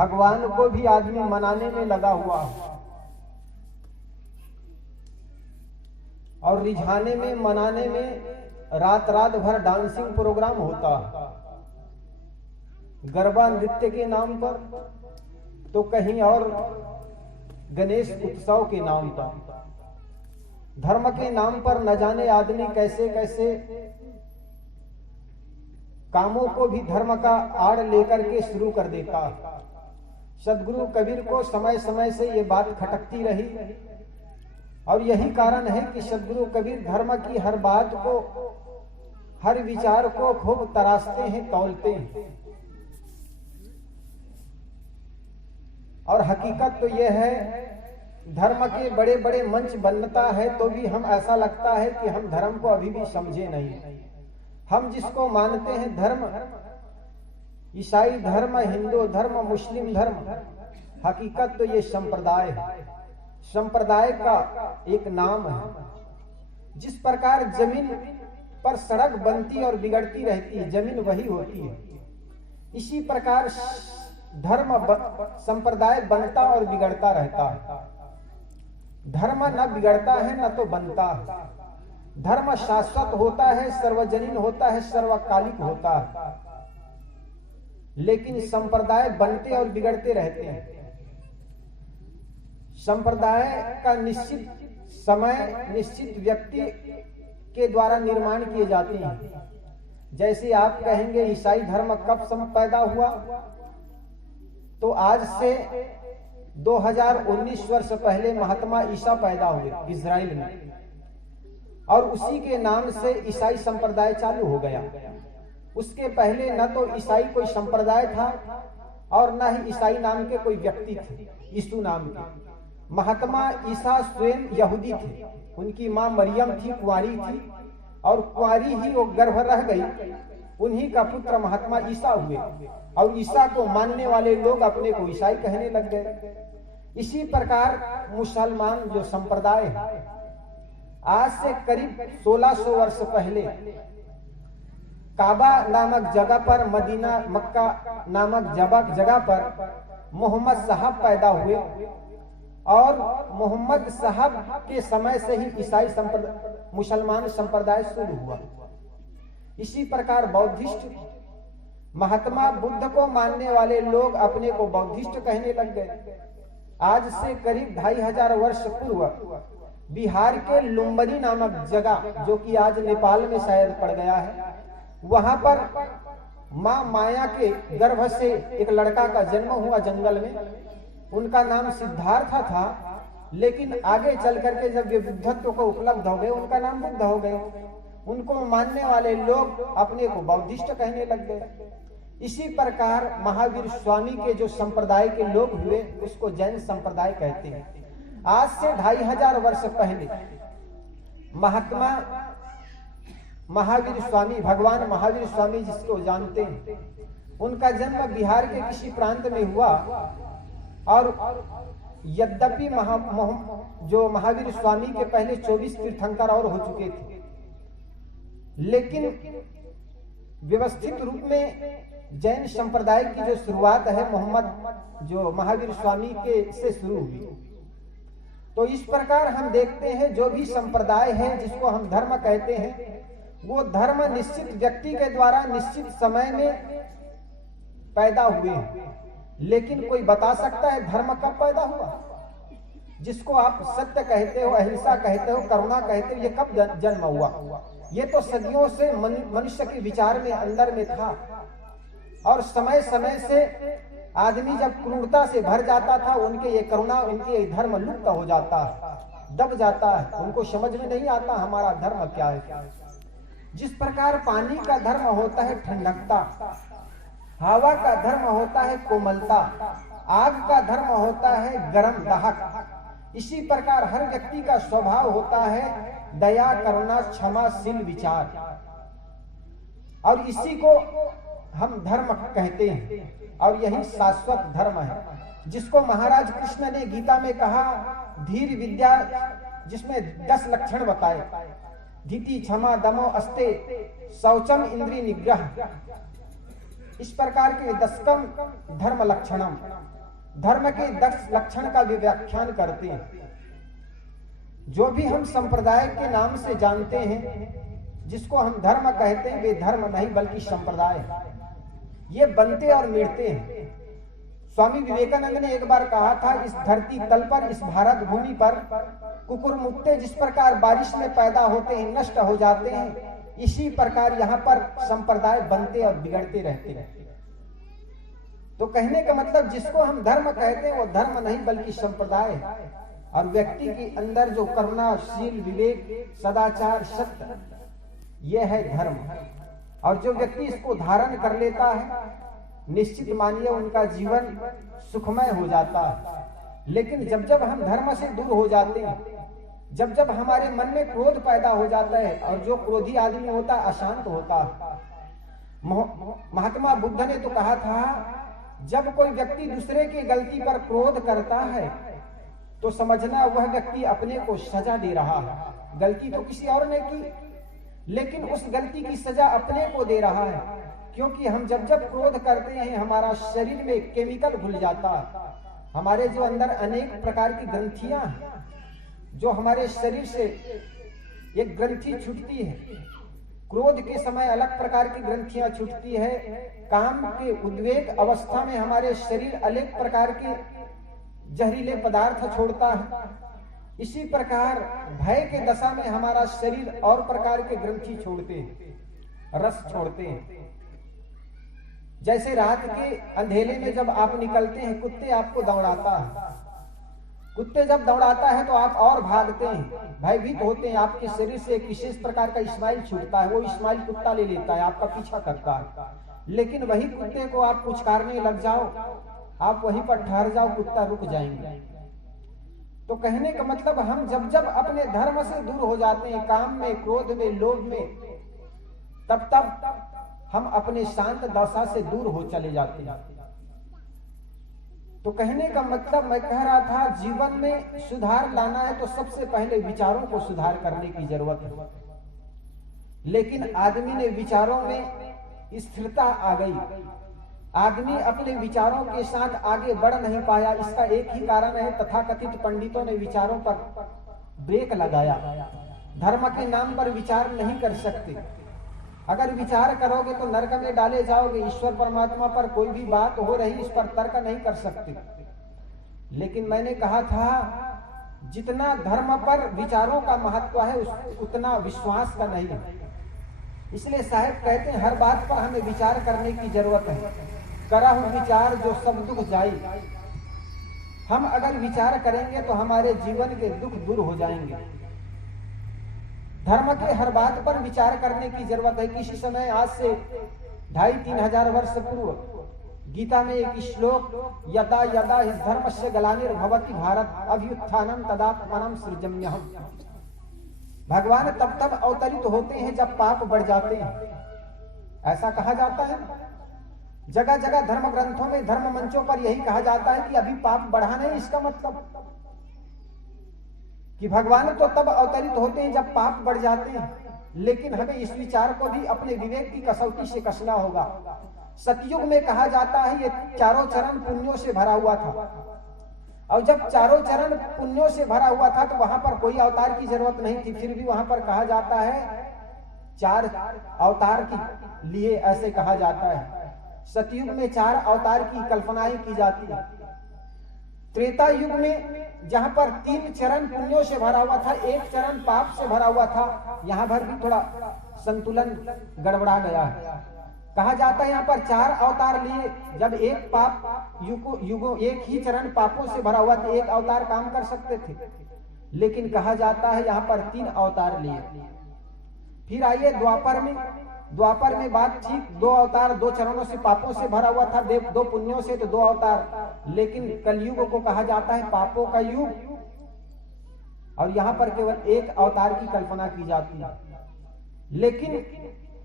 भगवान को भी आदमी मनाने में लगा हुआ और रिझाने में, मनाने में रात रात भर डांसिंग प्रोग्राम होता, गरबा नृत्य के नाम पर, तो कहीं और गणेश उत्सव के नाम पर, धर्म के नाम पर न जाने आदमी कैसे कैसे कामों को भी धर्म का आड़ लेकर के शुरू कर देता। सदगुरु कबीर को समय समय से ये बात खटकती रही और यही कारण है कि सदगुरु कबीर धर्म की हर बात को, हर विचार को खूब तराशते हैं, तौलते हैं। और हकीकत तो यह है, धर्म के बड़े बड़े मंच बनता है तो भी हम ऐसा लगता है कि हम धर्म को अभी भी समझे नहीं। हम जिसको मानते हैं धर्म, ईसाई धर्म, हिंदू धर्म, मुस्लिम धर्म, हकीकत तो ये संप्रदाय है। संप्रदाय का एक नाम है। जिस प्रकार जमीन पर सड़क बनती और बिगड़ती रहती है, जमीन वही होती है, इसी प्रकार धर्म संप्रदाय बनता और बिगड़ता रहता है। धर्म न बिगड़ता है न तो बनता है। धर्म शाश्वत होता है, सर्वजनीन होता है, सर्वकालिक होता है, लेकिन संप्रदाय बनते और बिगड़ते रहते हैं। संप्रदाय का निश्चित समय, निश्चित व्यक्ति के द्वारा निर्माण किए जाते हैं। जैसे आप कहेंगे ईसाई धर्म कब पैदा हुआ, तो आज से 2019 वर्ष पहले महात्मा ईसा पैदा हुए इजराइल में, और उसी के नाम से ईसाई संप्रदाय चालू हो गया। उसके पहले न तो ईसाई कोई संप्रदाय था और न ही ईसाई नाम के कोई व्यक्ति थे, यीशु नाम के। महात्मा ईसा स्वयं यहूदी थे, उनकी मां मरियम थी, कुंवारी थी, और कुंवारी ही वो गर्भ रह गई, उन्हीं का पुत्र महात्मा ईसा हुए। और ईसा को मानने वाले लोग अपने को ईसाई कहने लग गए। इसी प्रकार मुसलमान जो संप्रदाय है, आज से करीब 1600 वर्ष पहले काबा नामक जगह पर, मदीना मक्का नामक जगह पर मोहम्मद साहब पैदा हुए, और मोहम्मद साहब के समय से ही ईसाई मुसलमान संप्रदाय शुरू हुआ। इसी प्रकार बौद्धिस्ट, महात्मा बुद्ध को मानने वाले लोग अपने को बौद्धिस्ट कहने लग गए। आज से करीब 2500 वर्ष पूर्व बिहार के लुम्बिनी नामक जगह, जो कि आज नेपाल में शायद पड़ गया है, वहां पर मां माया के गर्भ से एक लड़का का जन्म हुआ जंगल में। उनका नाम सिद्धार्थ था, लेकिन आगे चल करके जब वे बुद्धत्व को उपलब्ध हो गए, उनका नाम बुद्ध हो गए। उनको मानने वाले लोग अपने को बौद्धिस्ट कहने लग गए। इसी प्रकार महावीर स्वामी के जो संप्रदाय के लोग हुए, उसको जैन संप्रदाय कहते हैं। आज से 2500 वर्ष पहले महात्मा महावीर स्वामी, भगवान महावीर स्वामी जिसको जानते हैं, उनका जन्म बिहार के किसी प्रांत में हुआ। और यद्यपि जो महावीर स्वामी के पहले 24 तीर्थंकर और हो चुके थे, लेकिन व्यवस्थित रूप में जैन संप्रदाय की जो शुरुआत है मोहम्मद जो महावीर स्वामी के से शुरू हुई। तो इस प्रकार हम देखते हैं जो भी संप्रदाय है जिसको हम धर्म कहते हैं, वो धर्म निश्चित व्यक्ति के द्वारा निश्चित समय में पैदा हुए हैं। लेकिन कोई बता सकता है धर्म कब पैदा हुआ? जिसको आप सत्य कहते हो, अहिंसा कहते हो, करुणा कहते हो, ये कब जन्म हुआ? ये तो सदियों से मनुष्य के विचार में अंदर में था, और समय समय से आदमी जब क्रूरता से भर जाता था, उनके ये करुणा, उनके ये धर्म लुप्त हो जाता है, दब जाता है। उनको समझ में नहीं आता हमारा धर्म क्या है। जिस प्रकार पानी का धर्म होता है ठंडकता, हवा का धर्म होता है कोमलता, आग का धर्म होता है गरम दाहक, इसी प्रकार हर व्यक्ति का स्वभाव होता है दया, करुणा, क्षमाशील विचार, और इसी को हम धर्म कहते हैं। और यही शाश्वत धर्म है, जिसको महाराज कृष्ण ने गीता में कहा धीर विद्या, जिसमें 10 लक्षण बताए, धीति, क्षमा, दमो, अस्ते, शौचम, इंद्रिय निग्रह। इस प्रकार के 10कम धर्म लक्षणम, धर्म के 10 लक्षण का भी व्याख्यान करते हैं। जो भी हम संप्रदाय के नाम से जानते हैं, जिसको हम धर्म कहते हैं, वे धर्म नहीं बल्कि संप्रदाय है। ये बनते और मिटते हैं। स्वामी विवेकानंद ने एक बार कहा था, इस धरती तल पर, इस भारत भूमि पर कुकुर मुक्ते जिस प्रकार बारिश में पैदा होते हैं, नष्ट हो जाते हैं, इसी प्रकार यहाँ पर संप्रदाय बनते और बिगड़ते रहते हैं। तो कहने का मतलब, जिसको हम धर्म कहते हैं वो धर्म नहीं बल्कि संप्रदाय है। और व्यक्ति के अंदर जो करुणा, शील, विवेक, सदाचार, सत्य, यह है धर्म। और जो व्यक्ति इसको धारण कर लेता है, निश्चित मानिए उनका जीवन सुखमय हो जाता है। लेकिन जब जब हम धर्म से दूर हो जाते हैं, जब जब हमारे मन में क्रोध पैदा हो जाता है, और जो क्रोधी आदमी होता है अशांत होता है। महात्मा बुद्ध ने तो कहा था, जब कोई व्यक्ति दूसरे की गलती पर क्रोध करता है तो समझना वह व्यक्ति अपने को सजा दे रहा है। गलती तो किसी और ने की, लेकिन उस गलती की सजा अपने को दे रहा है। क्योंकि हम जब जब क्रोध करते हैं, हमारा शरीर में केमिकल घुल जाता है। हमारे जो अंदर अनेक प्रकार की ग्रंथियां हैं, जो हमारे शरीर से एक ग्रंथि छूटती है, क्रोध के समय अलग प्रकार की ग्रंथियां छूटती है। काम के उद्वेग अवस्था में हमारे शरीर अलग प्रकार के जहरीले पदार्थ छोड़ता है। इसी प्रकार भय के दशा में हमारा शरीर और प्रकार के ग्रंथि छोड़ते हैं, रस छोड़ते हैं। जैसे रात के अंधेरे में जब आप निकलते हैं, कुत्ते आपको दौड़ाता है। कुत्ते जब दौड़ाता है तो आप और भागते हैं, भयभीत होते हैं। आपके शरीर से एक विशेष प्रकार का स्माइल छूटता है, वो स्माइल कुत्ता ले लेता है, आपका पीछा करता है। लेकिन वही कुत्ते को आप पुचकारने लग जाओ, आप वहीं पर ठहर जाओ, कुत्ता रुक जाएंगे। तो कहने का मतलब, हम जब जब अपने धर्म से दूर हो जाते हैं, काम में, क्रोध में, लोभ में, तब तब हम अपने शांत दशा से दूर हो चले जाते हैं। तो कहने का मतलब, मैं कह रहा था, जीवन में सुधार लाना है तो सबसे पहले विचारों को सुधार करने की जरूरत है। लेकिन आदमी ने विचारों में स्थिरता आ गई, आदमी अपने विचारों के साथ आगे बढ़ नहीं पाया। इसका एक ही कारण है, तथाकथित पंडितों ने विचारों पर ब्रेक लगाया। धर्म के नाम पर विचार नहीं कर सकते। अगर विचार करोगे तो नरक में डाले जाओगे। ईश्वर परमात्मा पर कोई भी बात हो रही, इस पर तर्क नहीं कर सकते। लेकिन मैंने कहा था, जितना धर्म पर विचारों का महत्व है, उतना विश्वास का नहीं है। इसलिए साहब कहते हैं, हर बात पर हमें विचार करने की जरूरत है। करहु विचार जो सब दुख जाई। हम अगर विचार करेंगे तो हमारे जीवन के दुख दूर हो जाएंगे। धर्म के हर बात पर विचार करने की जरूरत है। किसी समय, आज से 2500-3000 हजार वर्ष पूर्व, गीता में एक श्लोक, यदा यदा धर्मस्य ग्लानिर्भवति भारत अभ्युत्थानं तदात्मानं सृजम्यहम्। भगवान तब तब अवतरित होते हैं जब पाप बढ़ जाते हैं, ऐसा कहा जाता है। जगह जगह धर्म ग्रंथों में, धर्म मंचों पर यही कहा जाता है कि अभी पाप बढ़ा नहीं। इसका मतलब कि भगवान तो तब अवतरित होते हैं जब पाप बढ़ जाते हैं। लेकिन हमें इस विचार को भी अपने विवेक की कसौटी से कसना होगा। सतयुग में कहा जाता है, ये चारों चरण पुण्यों से भरा हुआ था। और जब चारों चरण पुण्यों से भरा हुआ था तो वहां पर कोई अवतार की जरूरत नहीं थी। फिर भी वहां पर कहा जाता है 4 अवतार के लिए, ऐसे कहा जाता है। सतयुग में 4 अवतार की कल्पनाएं की जाती है। त्रेता युग में जहां पर 3 चरण पुण्यों से भरा हुआ था, 1 चरण पाप से भरा हुआ था, यहां पर भी थोड़ा संतुलन गड़बड़ा गया है। कहा जाता है यहाँ पर 4 अवतार लिए। जब एक पाप युगो एक ही चरण पापों से भरा हुआ था, 1 अवतार काम कर सकते थे। लेकिन कहा जाता है यहाँ पर 3 अवतार लिए। फिर आइए द्वापर में बात ठीक, 2 अवतार, 2 चरणों से पापों से भरा हुआ था, 2 पुण्यों से तो 2 अवतार। लेकिन कलयुग को कहा जाता है पापों का युग, और यहाँ पर केवल 1 अवतार की कल्पना की जाती है। लेकिन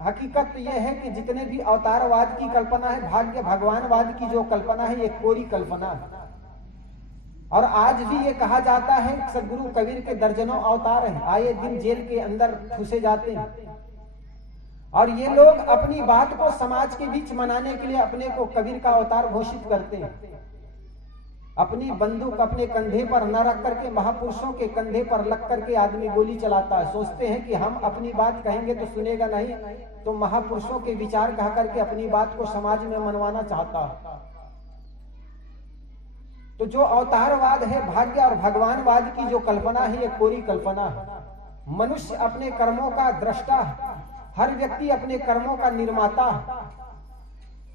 हकीकत तो यह है कि जितने भी अवतारवाद की कल्पना है, भाग्य भगवानवाद की जो कल्पना है, ये कोरी कल्पना है। और आज भी ये कहा जाता है, सदगुरु कबीर के दर्जनों अवतार हैं, आए दिन जेल के अंदर घुसे जाते हैं। और ये लोग अपनी बात को समाज के बीच मनाने के लिए अपने को कबीर का अवतार घोषित करते हैं। अपनी बंदूक अपने कंधे पर न रख करके महापुरुषों के कंधे पर लग करके आदमी गोली चलाता है। सोचते हैं कि हम अपनी बात कहेंगे तो सुनेगा नहीं, तो महापुरुषों के विचार कह करके अपनी बात को समाज में मनवाना चाहता है। तो जो अवतारवाद है, भाग्य और भगवानवाद की जो कल्पना है, ये कोरी कल्पना है। मनुष्य अपने कर्मों का दृष्टा है, हर व्यक्ति अपने कर्मों का निर्माता है।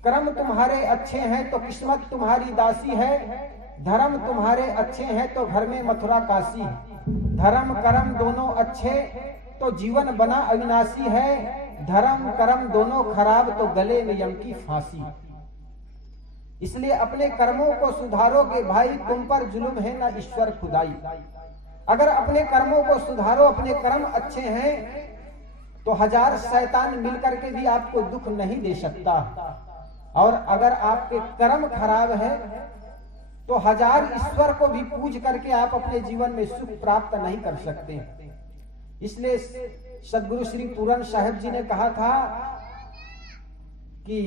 कर्म तुम्हारे अच्छे हैं तो किस्मत तुम्हारी दासी है, धर्म तुम्हारे अच्छे हैं तो घर में मथुरा काशी। धर्म कर्म दोनों अच्छे तो जीवन बना अविनाशी है, धर्म कर्म दोनों खराब तो गले में यम की फांसी। इसलिए अपने कर्मों को सुधारोगे भाई, तुम पर जुल्म है ना ईश्वर खुदाई। अगर अपने कर्मों को सुधारो, अपने कर्म अच्छे हैं तो 1000 शैतान मिलकर के भी आपको दुख नहीं दे सकता। और अगर आपके कर्म खराब है तो 1000 ईश्वर को भी पूज करके आप अपने जीवन में सुख प्राप्त नहीं कर सकते। इसलिए सदगुरु श्री पूरन साहिब जी ने कहा था कि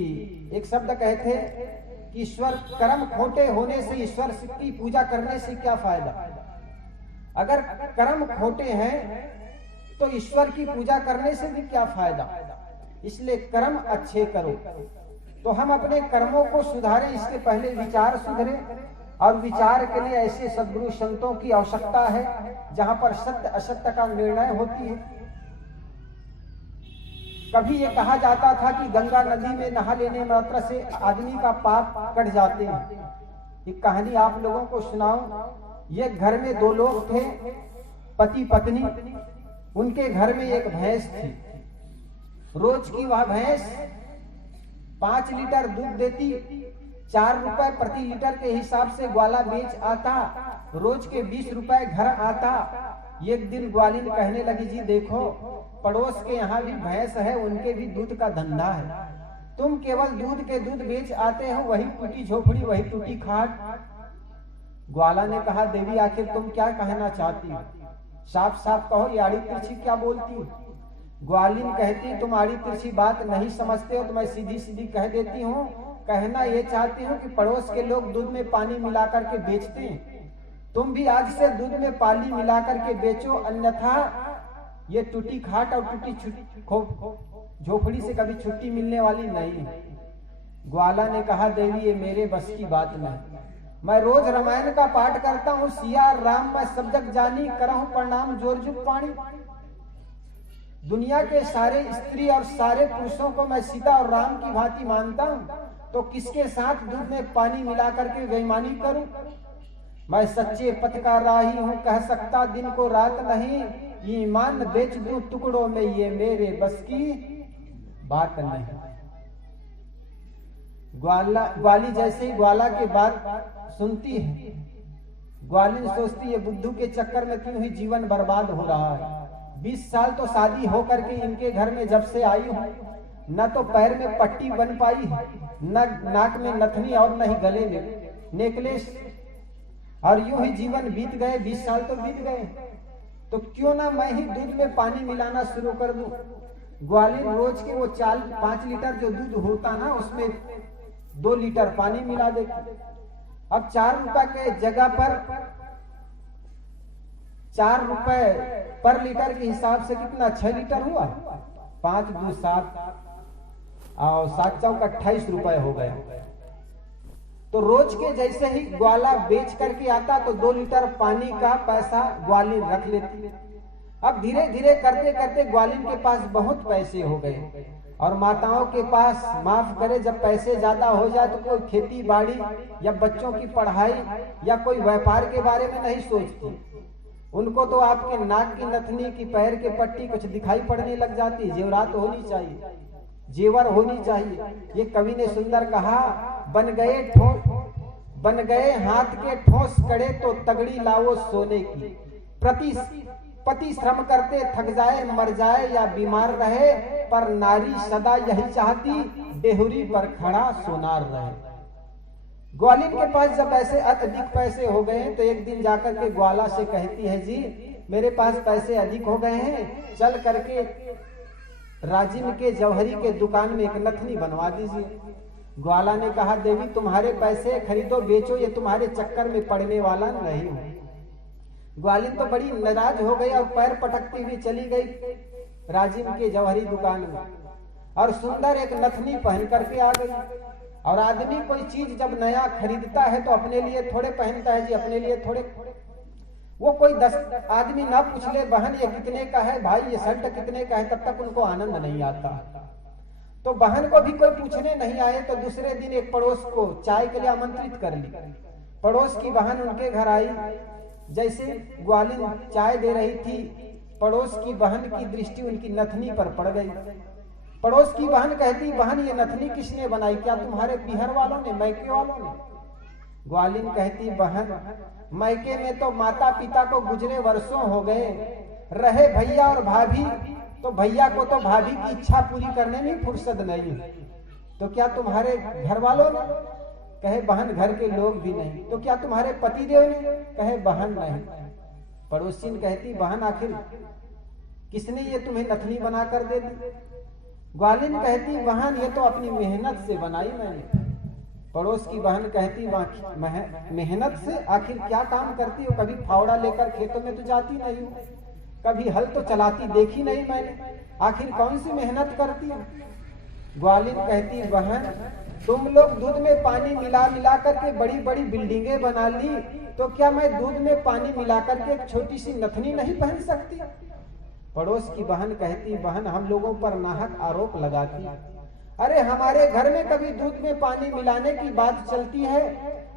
एक शब्द कहे थे कि ईश्वर कर्म खोटे होने से ईश्वर की पूजा करने से क्या फायदा। अगर कर्म खोटे हैं तो ईश्वर की पूजा करने से भी क्या फायदा। इसलिए कर्म अच्छे करो। तो हम अपने कर्मों को सुधारें, इसके पहले विचार सुधरे, और विचार के लिए ऐसे सद्गुरु संतों की आवश्यकता है जहां पर सत्य असत्य का निर्णय होती है। कभी ये कहा जाता था कि गंगा नदी में नहा लेने मात्र से आदमी का पाप कट जाते हैं। एक कहानी आप लोगों को सुनाऊं। ये घर में 2 लोग थे, पति पत्नी। उनके घर में एक भैंस थी। रोज की वह भैंस 5 लीटर दूध देती, 4 रुपए प्रति लीटर के हिसाब से ग्वाला बेच आता, रोज के 20 रुपए घर आता। एक दिन ग्वालिन कहने लगी, जी देखो पड़ोस के यहाँ भी भैंस है, उनके भी दूध का धंधा है, तुम केवल दूध बेच आते हो, वही टूटी झोपड़ी वही टूटी खाट। ग्वाला ने कहा, देवी आखिर तुम क्या कहना चाहती हो, साफ साफ कहो, ये आड़ी तिरछी क्या बोलती। ग्वालिन कहती, तुम आड़ी तिरछी बात नहीं समझते हो तो मैं सीधी सीधी कह देती हूँ। कहना ये चाहती हूँ कि पड़ोस के लोग दूध में पानी मिला करके बेचते हैं, तुम भी आज से दूध में पानी मिला करके बेचो, अन्यथा ये टूटी खाट और टूटी झोपड़ी से कभी छुट्टी मिलने वाली नहीं है। ग्वाला ने कहा, देवी ये मेरे बस की बात नहीं, मैं रोज रामायण का पाठ करता हूँ, सिया राम मैं सब जग जानी, करहूं प्रणाम जोर जुग पानी। दुनिया के सारे स्त्री और सारे पुरुषों को मैं सीता और राम की भांति मानता हूँ, तो किसके साथ दूध में पानी मिला करके बेईमानी करूं। मैं सच्चे पथ का राही हूँ, कह सकता दिन को रात नहीं, ईमान बेच दूं टुकड़ों में, ये मेरे बस की बात नहीं। ग्वाली जैसे ही ग्वाला के बात सुनती है, ग्वालिन सोचती है बुद्धू के चक्कर में क्यों ही जीवन बर्बाद हो रहा है। 20 साल तो शादी होकर के इनके घर में जब से आई हूँ, न तो पैर में पट्टी बन पाई है, न नाक में नथनी और न ही गले में नेकलेस, और यूं ही जीवन बीत गए। 20 साल तो बीत गए, तो क्यों ना मैं ही दूध में पानी मिलाना शुरू कर दूं। ग्वालिन रोज के वो 5 लीटर जो दूध होता ना, उसमें 2 लीटर पानी मिला देती। अब 4 रुपए के जगह पर 4 रुपए पर लीटर के हिसाब से कितना 6 लीटर हुआ, 5 2 7 और 7 चौक 28 रुपए हो गए। तो रोज के जैसे ही ग्वाला बेच करके आता तो 2 लीटर पानी का पैसा ग्वालिन रख लेती। अब धीरे धीरे करते करते ग्वालिन के पास बहुत पैसे हो गए, और माताओं के पास माफ करे जब पैसे ज्यादा हो जाए तो कोई खेती बाड़ी या बच्चों की पढ़ाई या कोई व्यापार के बारे में नहीं सोचती। उनको तो आपके नाक की नथनी की पैर के पट्टी कुछ दिखाई पड़ने लग जाती, जेवरात होनी चाहिए, जेवर होनी चाहिए। ये कवि ने सुंदर कहा, बन गए हाथ के ठोस कड़े तो तगड़ी लाओ सोने की, पति श्रम करते थक जाए मर जाए या बीमार रहे, पर नारी सदा यही चाहती बेहुरी पर खड़ा सोनार रहे। ग्वालिन के पास जब ऐसे अधिक पैसे हो गए तो एक दिन जाकर के ग्वाला से कहती है, जी मेरे पास पैसे अधिक हो गए हैं, चल करके राजिम के जौहरी के दुकान में एक नथनी बनवा दीजिए। ग्वाला ने कहा देवी तुम्हारे पैसे खरीदो बेचो, ये तुम्हारे चक्कर में पड़ने वाला नहीं हूं। ग्वालिन तो बड़ी नाराज हो गई और पैर पटकती हुई चली गई राजिम के जौहरी दुकान में और सुंदर एक नथनी पहन करके आ गई। और आदमी कोई चीज जब नया खरीदता है तो अपने लिए थोड़े पहनता है जी, अपने लिए थोड़े। वो कोई 10 आदमी ना पूछ ले बहन ये कितने का है, भाई ये शर्ट कितने का है, तब तक उनको आनंद नहीं आता। तो बहन को भी कोई पूछने नहीं आए तो दूसरे दिन एक पड़ोस को चाय के लिए आमंत्रित कर ली। पड़ोस की बहन उनके घर आई। जैसे ग्वालिन चाय दे रही थी, पड़ोस की बहन की दृष्टि उनकी नथनी पर पड़ गई। पड़ोस की बहन कहती बहन ये नथनी किसने बनाई, क्या तुम्हारे पीहर वालों ने, मैके वालों ने? ग्वालिन कहती बहन मैके में तो माता पिता को गुजरे वर्षों हो गए, रहे भैया और भाभी, तो भैया को तो भाभी की इच्छा पूरी करने में फुर्सत नहीं, तो क्या तुम्हारे घर वालों ने? कहे बहन घर के लोग भी नहीं। तो क्या तुम्हारे पतिदेव ने? कहे बहन नहीं। पड़ोसिन कहती बहन आखिर किसने ये तुम्हें नथनी बना कर दे दी? ग्वालिन कहती बहन ये तो अपनी मेहनत से बनाई मैंने। पड़ोस की बहन कहती मेहनत से? आखिर क्या काम करती हो? कभी फावड़ा लेकर खेतों में तो जाती नहीं हो, कभी हल तो चलाती देखी नहीं मैंने, आखिर कौन सी मेहनत करती हो? ग्वालिन कहती बहन तुम लोग दूध में पानी मिला मिला करके बड़ी बड़ी बिल्डिंगें बना ली, तो क्या मैं दूध में पानी मिला करके एक छोटी सी नथनी नहीं पहन सकती? पड़ोस की बहन कहती बहन हम लोगों पर नाहक आरोप लगाती, अरे हमारे घर में कभी दूध में पानी मिलाने की बात चलती है,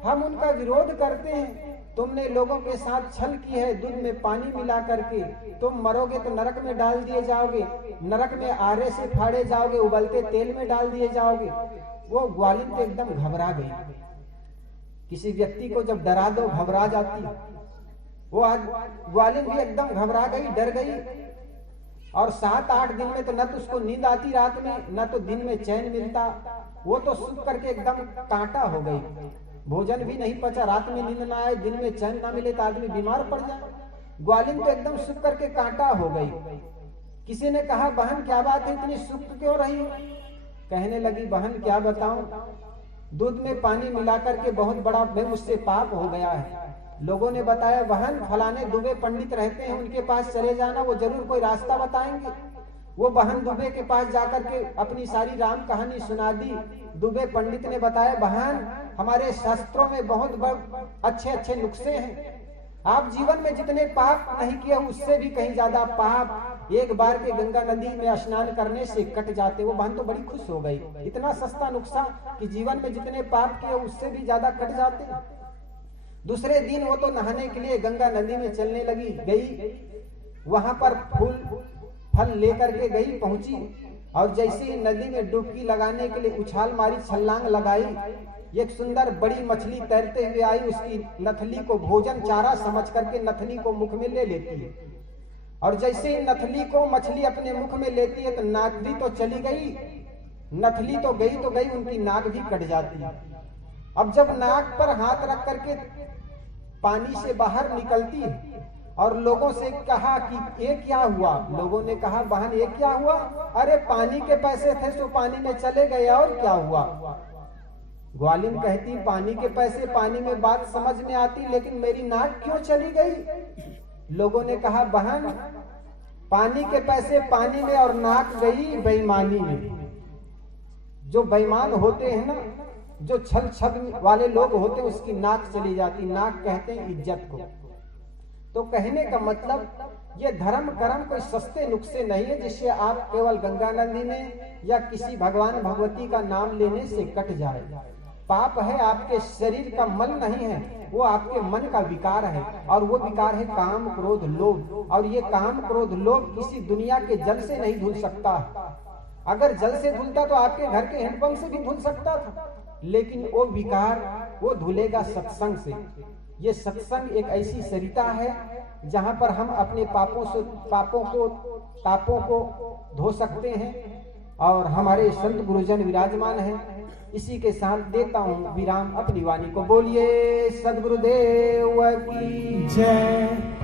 हम उनका विरोध करते हैं। तुमने लोगों के साथ छल की है, दूध में पानी मिला करके तुम मरोगे तो नरक में डाल दिए जाओगे, नरक में आरे से फाड़े जाओगे, उबलते तेल में डाल दिए जाओगे। वो ग्वालिन तो एकदम घबरा गई। किसी व्यक्ति को जब डरा दो घबरा जाती, वो आज ग्वालिन भी एकदम घबरा गई, डर गई। और 7-8 दिन में तो न तो उसको नींद आती रात में, न तो दिन में चैन मिलता। वो तो सूख करके एकदम कांटा हो गई, भोजन भी नहीं पचा, रात में नींद ना आए, दिन में चैन ना मिले तो आदमी बीमार पड़ जाए। ग्वालिन तो एकदम सूख करके कांटा हो गई। किसी ने कहा बहन क्या बात है, इतनी सूख क्यों रही हो? कहने लगी बहन क्या बताऊं, दूध में पानी मिला करके बहुत बड़ा मुझसे पाप हो गया है। लोगों ने बताया बहन फलाने दुबे पंडित रहते हैं, उनके पास चले जाना, वो जरूर कोई रास्ता बताएंगे। वो बहन दुबे के पास जाकर के अपनी सारी राम कहानी सुना दी। दुबे पंडित ने बताया बहन हमारे शास्त्रों में बहुत अच्छे अच्छे नुस्खे हैं, आप जीवन में जितने पाप नहीं किए उससे भी कहीं ज्यादा पाप एक बार के गंगा नदी में स्नान करने से कट जाते। वो बहन तो बड़ी खुश हो गई, इतना सस्ता नुस्खा कि जीवन में जितने पाप किए उससे भी ज्यादा कट जाते। दूसरे दिन वो तो नहाने के लिए गंगा नदी में चलने लगी, गई वहां पर फूल फल लेकर के गई, पहुंची और जैसे ही नदी में डुबकी लगाने के लिए उछाल मारी, छलांग लगाई, एक सुंदर बड़ी मछली तैरते हुए आई, उसकी नथली को भोजन चारा समझ करके नथली को मुख में ले लेती है। और जैसे ही नथली को मछली अपने मुख में लेती है तो नाक भी तो चली गई, नथली तो गई, उनकी नाक भी कट जाती है। अब जब नाक पर हाथ रख करके पानी से बाहर निकलती है और लोगों से कहा कि ये क्या हुआ? लोगों ने कहा बहन ये क्या हुआ? अरे पानी के पैसे थे सो पानी में चले गए, और क्या हुआ? ग्वालिन कहती पानी के पैसे पानी में बात समझ में आती, लेकिन मेरी नाक क्यों चली गई? लोगों ने कहा बहन पानी के पैसे पानी में और नाक गई बेईमानी में। जो बेईमान होते हैं ना, जो छल छल वाले लोग होते हैं, उसकी नाक चली जाती। नाक कहते हैं इज्जत को। तो कहने का मतलब ये धर्म कर्म कोई सस्ते नुस्खे नहीं है जिससे आप केवल गंगा नदी में या किसी भगवान भगवती का नाम लेने से कट जाए। पाप है आपके शरीर का, मन नहीं है, वो आपके मन का विकार है, और वो विकार है काम क्रोध लोभ। और ये काम क्रोध लोभ किसी दुनिया के जल से नहीं धुल सकता। अगर जल से धुलता तो आपके घर के हैंडपंप से भी धुल सकता था, लेकिन वो विकार वो धुलेगा सत्संग से। ये सत्संग एक ऐसी सरिता है जहां पर हम अपने पापों को धो सकते हैं, और हमारे संत गुरुजन विराजमान हैं। इसी के साथ देता हूँ विराम अपनी वाणी को। बोलिए सद्गुरुदेव की जय।